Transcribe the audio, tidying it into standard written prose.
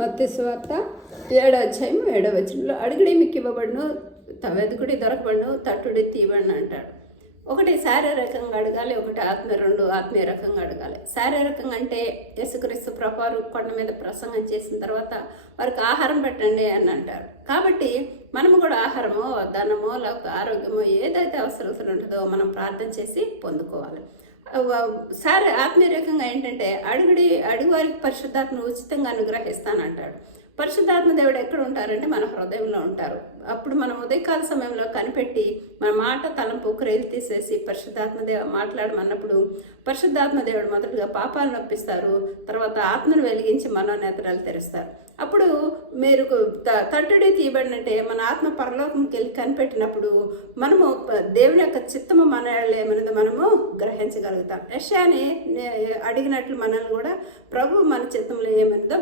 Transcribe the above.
మత్తయి సువార్త 7వ అధ్యాయం 7వ వచనంలో అడుగుడి మీకు ఇవ్వబడును, వెతుకుడి దొరకబడును, తట్టుడి తీయబడును అంటాడు. ఒకటి శారీరకంగా అడగాలి, ఒకటి ఆత్మీయ రకంగా అడగాలి. శారీరకంగా అంటే యేసుక్రీస్తు ప్రభువారు కొండ మీద ప్రసంగం చేసిన తర్వాత వారికి ఆహారం పెట్టండి అని అంటారు. కాబట్టి మనము కూడా ఆహారమో, ధనమో, లేకపోతే ఆరోగ్యమో ఏదైతే అవసరం ఉంటుందో మనం ప్రార్థన చేసి పొందుకోవాలి. ఆత్మీయ రకంగా ఏంటంటే అడుగు వారికి పరిశుద్ధాత్మను ఉచితంగా అనుగ్రహిస్తానంటాడు. పరిశుద్ధాత్మ దేవుడు ఎక్కడ ఉంటారంటే మన హృదయంలో ఉంటారు. అప్పుడు మనం ఉదయకాల సమయంలో కనిపెట్టి మన మాట తలంపు క్రియలు తీసేసి పరిశుద్ధాత్మ మాట్లాడమన్నప్పుడు పరిశుద్ధాత్మ దేవుడు మొదటగా పాపాలను ఒప్పిస్తారు, తర్వాత ఆత్మను వెలిగించి మనోనేత్రాలు తెరుస్తారు. అప్పుడు మీరు తట్టుడి తీయబడినట్టే మన ఆత్మ పరలోకంకి వెళ్ళి కనిపెట్టినప్పుడు మనము దేవుని యొక్క చిత్తము మనమనేది మనము గ్రహించగలుగుతాం. యెషయాని అడిగినట్లు మనల్ని కూడా ప్రభు మన చిత్తంలో ఏమన్నదో